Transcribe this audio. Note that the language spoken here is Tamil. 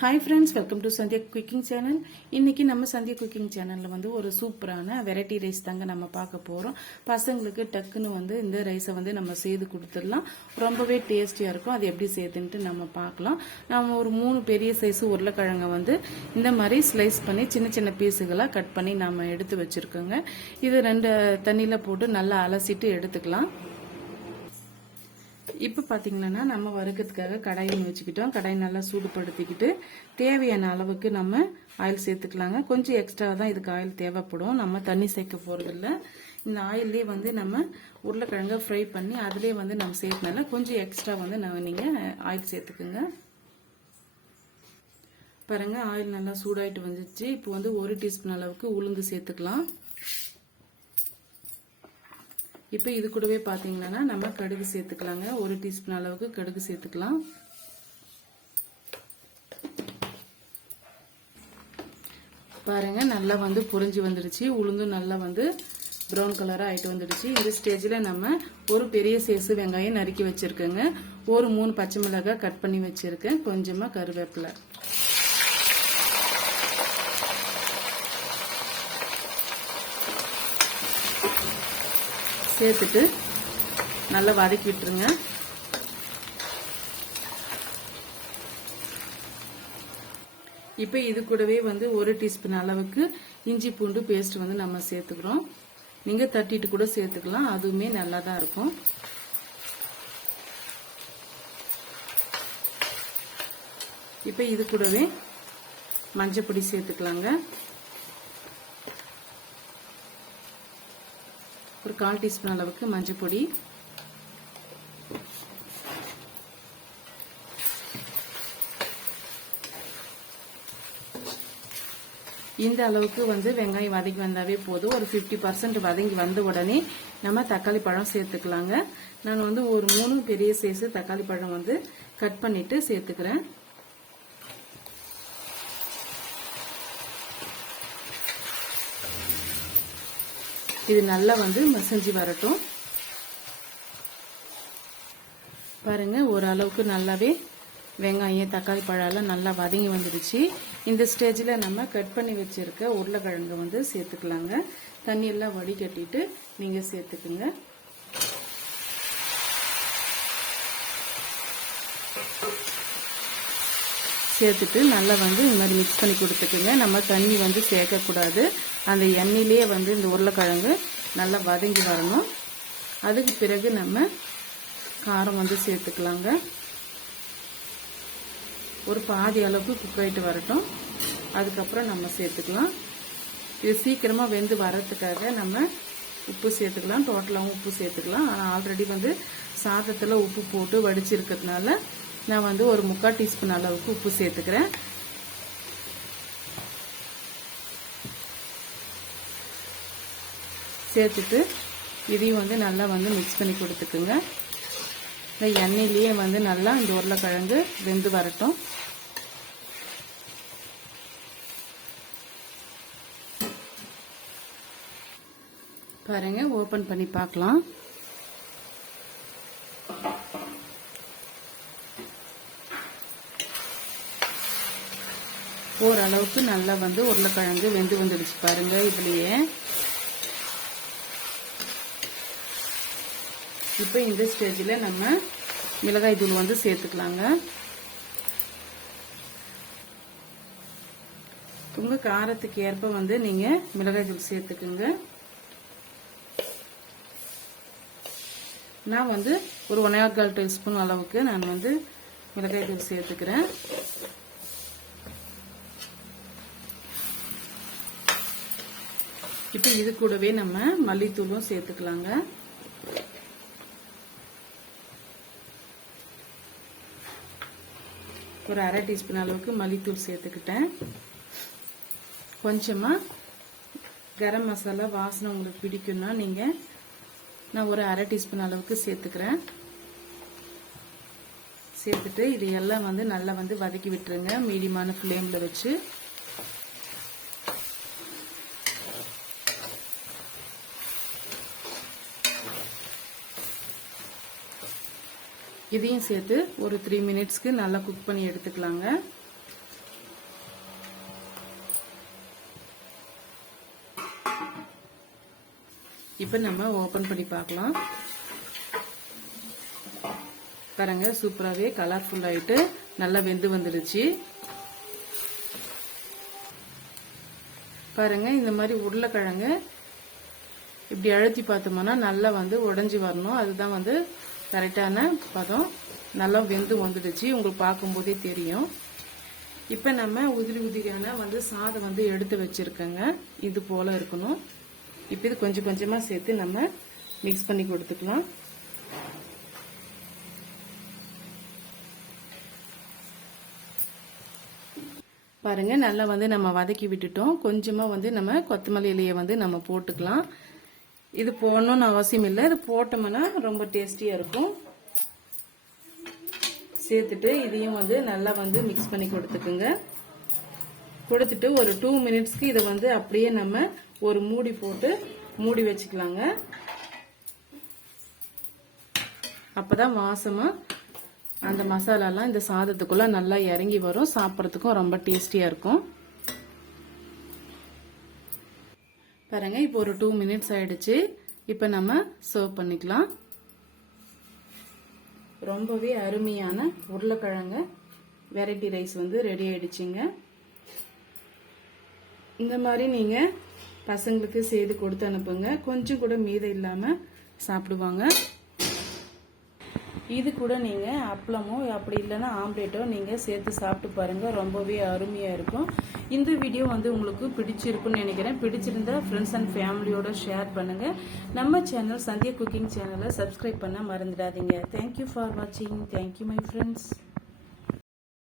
Hi friends welcome to Sandhya cooking channel இன்றைக்கி நம்ம சந்தியா குக்கிங் சேனலில் வந்து ஒரு சூப்பரான வெரைட்டி ரைஸ் தாங்க நம்ம பார்க்க போகிறோம் பசங்களுக்கு டக்குன்னு வந்து இந்த ரைஸை வந்து நம்ம செய்து கொடுத்துடலாம். ரொம்பவே டேஸ்டியாக இருக்கும். அது எப்படி செய்யுதுன்ட்டு நம்ம பார்க்கலாம். நம்ம ஒரு மூணு பெரிய சைஸ் உருளைக்கிழங்கை வந்து இந்த மாதிரி ஸ்லைஸ் பண்ணி சின்ன சின்ன பீஸுகளாக கட் பண்ணி நம்ம எடுத்து வச்சுருக்கோங்க. இது ரெண்டு தண்ணியில் போட்டு நல்லா அலசிட்டு எடுத்துக்கலாம். இப்போ பார்த்தீங்கன்னா நம்ம வறுக்கிறதுக்காக கடாயை வச்சுக்கிட்டோம். கடாயை நல்லா சூடுபடுத்திக்கிட்டு தேவையான அளவுக்கு நம்ம ஆயில் சேர்த்துக்கலாங்க. கொஞ்சம் எக்ஸ்ட்ரா தான் இதுக்கு ஆயில் தேவைப்படும். நம்ம தண்ணி சேர்க்க போகிறதில்ல இந்த ஆயிலே வந்து நம்ம உருளைக்கிழங்க ஃப்ரை பண்ணி அதிலே வந்து நம்ம சேர்த்தனால கொஞ்சம் எக்ஸ்ட்ரா வந்து நம்ம நீங்கள் ஆயில் சேர்த்துக்குங்க. பாருங்கள் ஆயில் நல்லா சூடாயிட்டு வந்துச்சு இப்போ வந்து ஒரு டீஸ்பூன் அளவுக்கு உளுந்து சேர்த்துக்கலாம். இப்போ இது கூடவே பார்த்தீங்கன்னா நம்ம கடுகு சேர்த்துக்கலாங்க. ஒரு டீஸ்பூன் அளவுக்கு கடுகு சேர்த்துக்கலாம். பாருங்க நல்லா வந்து பொறிஞ்சு வந்துடுச்சு உளுந்தும் நல்லா வந்து ப்ரௌன் கலராக ஆகிட்டு வந்துடுச்சு. இந்த ஸ்டேஜில் நம்ம ஒரு பெரிய சேசு வெங்காயம் நறுக்கி வச்சுருக்கோங்க. ஒரு மூணு பச்சை மிளகாய் கட் பண்ணி வச்சுருக்கேன். கொஞ்சமாக கருவேப்பிலை. சேர்த்துட்டு நல்லா வதக்கி விட்டுருங்க. இப்போ இது கூடவே வந்து ஒரு டீஸ்பூன் அளவுக்கு இஞ்சி பூண்டு பேஸ்ட் வந்து நம்ம சேர்த்துக்கிறோம். நீங்கள் தட்டிட்டு கூட சேர்த்துக்கலாம். அதுவுமே நல்லா தான் இருக்கும். இப்போ இது கூடவே மஞ்சள் பொடி சேர்த்துக்கலாங்க. ஒரு கால் டீஸ்பூன் அளவுக்கு மஞ்சள் பொடி. இந்த அளவுக்கு வந்து வெங்காயம் வதக்கி வந்தாவே போதும். ஒரு ஃபிஃப்டி பர்சன்ட் வதங்கி வந்த உடனே நம்ம தக்காளி பழம் சேர்த்துக்கலாங்க. நான் வந்து ஒரு மூணு பெரிய சைஸ் தக்காளி பழம் வந்து கட் பண்ணிட்டு சேர்த்துக்கிறேன். இது நல்லா வந்து மசஞ்சு வரட்டும். பாருங்கள் ஓரளவுக்கு நல்லாவே வெங்காயம் தக்காளி பழம்லாம் நல்லா வதங்கி வந்துடுச்சு. இந்த ஸ்டேஜில் நம்ம கட் பண்ணி வச்சுருக்க உருளைக்கிழங்கு வந்து சேர்த்துக்கலாங்க. தண்ணியெல்லாம் வடிகட்டிட்டு நீங்கள் சேர்த்துக்குங்க. சேர்த்துட்டு நல்லா வந்து இந்த மாதிரி மிக்ஸ் பண்ணி கொடுத்துக்குங்க. நம்ம தண்ணி வந்து சேர்க்கக்கூடாது. அந்த எண்ணெயிலேயே வந்து இந்த உருளைக்கிழங்கு நல்லா வதங்கி வரணும். அதுக்கு பிறகு நம்ம காரம் வந்து சேர்த்துக்கலாங்க. ஒரு பாதி அளவுக்கு குக் ஆகிட்டு வரட்டும். அதுக்கப்புறம் நம்ம சேர்த்துக்கலாம். இது சீக்கிரமாக வெந்து வர்றதுக்காக நம்ம உப்பு சேர்த்துக்கலாம். டோட்டலாகவும் உப்பு சேர்த்துக்கலாம். ஆனால் ஆல்ரெடி வந்து சாதத்தில் உப்பு போட்டு வடிச்சிருக்கிறதுனால நான் வந்து ஒரு முக்கால் டீஸ்பூன் அளவுக்கு உப்பு சேர்த்துக்கிறேன். சேர்த்துட்டு இதையும் வந்து நல்லா வந்து மிக்ஸ் பண்ணி கொடுத்துக்குங்க. இந்த எண்ணெயிலேயே வந்து நல்லா இந்த உருளைக்கிழங்கு வெந்து வரட்டும். பாருங்க ஓப்பன் பண்ணி பார்க்கலாம். ஓரளவுக்கு நல்லா வந்து உருளைக்கிழங்கு வெந்து வந்துடுச்சு பாருங்க இதுலயே. இப்போ இந்த ஸ்டேஜில் நம்ம மிளகாய் தூள் வந்து சேர்த்துக்கலாங்க. உங்கள் காரத்துக்கு ஏற்ப வந்து நீங்கள் மிளகாய் தூள் சேர்த்துக்குங்க. நான் வந்து ஒரு ஒன்னேகால் டேபிள் ஸ்பூன் அளவுக்கு நான் வந்து மிளகாய் தூள் சேர்த்துக்கிறேன். இப்போ இது கூடவே நம்ம மல்லித்தூளும் சேர்த்துக்கலாங்க. ஒரு அரை டீஸ்பூன் அளவுக்கு மல்லித்தூள் சேர்த்துக்கிட்டேன். கொஞ்சமாக கரம் மசாலா வாசனை உங்களுக்கு பிடிக்கும்னா நீங்கள் நான் ஒரு அரை டீஸ்பூன் அளவுக்கு சேர்த்துக்கிறேன். சேர்த்துட்டு இது எல்லாம் வந்து நல்லா வந்து வதக்கி விட்டுருங்க. மீடியமான ஃப்ளேமில் வச்சு. இதையும் சேர்த்து ஒரு த்ரீ மினிட்ஸ்க்கு நல்லா குக் பண்ணி எடுத்துக்கலாங்க. இப்போ நம்ம ஓப்பன் பண்ணி பார்க்கலாம். பாருங்க சூப்பராகவே கலர்ஃபுல் ஆகிட்டு நல்லா வெந்து வந்துடுச்சு பாருங்க இந்த மாதிரி உருளைக்கிழங்கு இப்படி அழுத்தி பார்த்தோம்னா நல்லா வந்து உடஞ்சி வரணும். அதுதான் வந்து கரெக்டான பதம் நல்லா வெந்து வந்துடுச்சு. உங்களுக்கு பார்க்கும்போதே தெரியும். இப்போ நம்ம உதிரி உதிரியான வந்து சாதம் வந்து எடுத்து வச்சுருக்கோங்க. இது போல் இருக்கணும். இப்போ இது கொஞ்சம் கொஞ்சமாக சேர்த்து நம்ம மிக்ஸ் பண்ணி கொடுத்துக்கலாம். பாருங்கள் நல்லா வந்து நம்ம வதக்கி விட்டுட்டோம். கொஞ்சமாக வந்து நம்ம கொத்தமல்லி இலையை வந்து நம்ம போட்டுக்கலாம். இது போடணும்னு அவசியம் இல்லை. இது போட்டோம்னா ரொம்ப டேஸ்டியாக இருக்கும். சேர்த்துட்டு இதையும் வந்து நல்லா வந்து மிக்ஸ் பண்ணி கொடுத்துக்குங்க. கொடுத்துட்டு ஒரு டூ மினிட்ஸ்க்கு இதை வந்து அப்படியே நம்ம ஒரு மூடி போட்டு மூடி வச்சுக்கலாங்க. அப்போதான் வாசமாக அந்த மசாலாலாம் இந்த சாதத்துக்குள்ளே நல்லா இறங்கி வரும். சாப்பிட்றதுக்கும் ரொம்ப டேஸ்டியாக இருக்கும். பாருங்க இப்போ ஒரு டூ மினிட்ஸ் ஆயிடுச்சு. இப்போ நம்ம சர்வ் பண்ணிக்கலாம். ரொம்பவே அருமையான உருளைக்கிழங்க. வெரைட்டி ரைஸ் வந்து ரெடி ஆயிடுச்சுங்க. இந்த மாதிரி நீங்கள் பசங்களுக்கு செய்து கொடுத்து அனுப்புங்க. கொஞ்சம் கூட மீதம் இல்லாமல் சாப்பிடுவாங்க. இது கூட நீங்கள் அப்பளமோ அப்படி இல்லைன்னா ஆம்லேட்டோ நீங்கள் சேர்த்து சாப்பிட்டு பாருங்கள் ரொம்பவே அருமையாக இருக்கும். இந்த வீடியோ வந்து உங்களுக்கு பிடிச்சிருக்குன்னு நினைக்கிறேன். பிடிச்சிருந்தா ஃப்ரெண்ட்ஸ் அண்ட் ஃபேமிலியோட ஷேர் பண்ணுங்கள் நம்ம சேனல் சந்தியா குக்கிங் சேனலை சப்ஸ்கிரைப் பண்ண மறந்துடாதீங்க. தேங்க்யூ ஃபார் வாட்சிங் தேங்க்யூ மை ஃப்ரெண்ட்ஸ்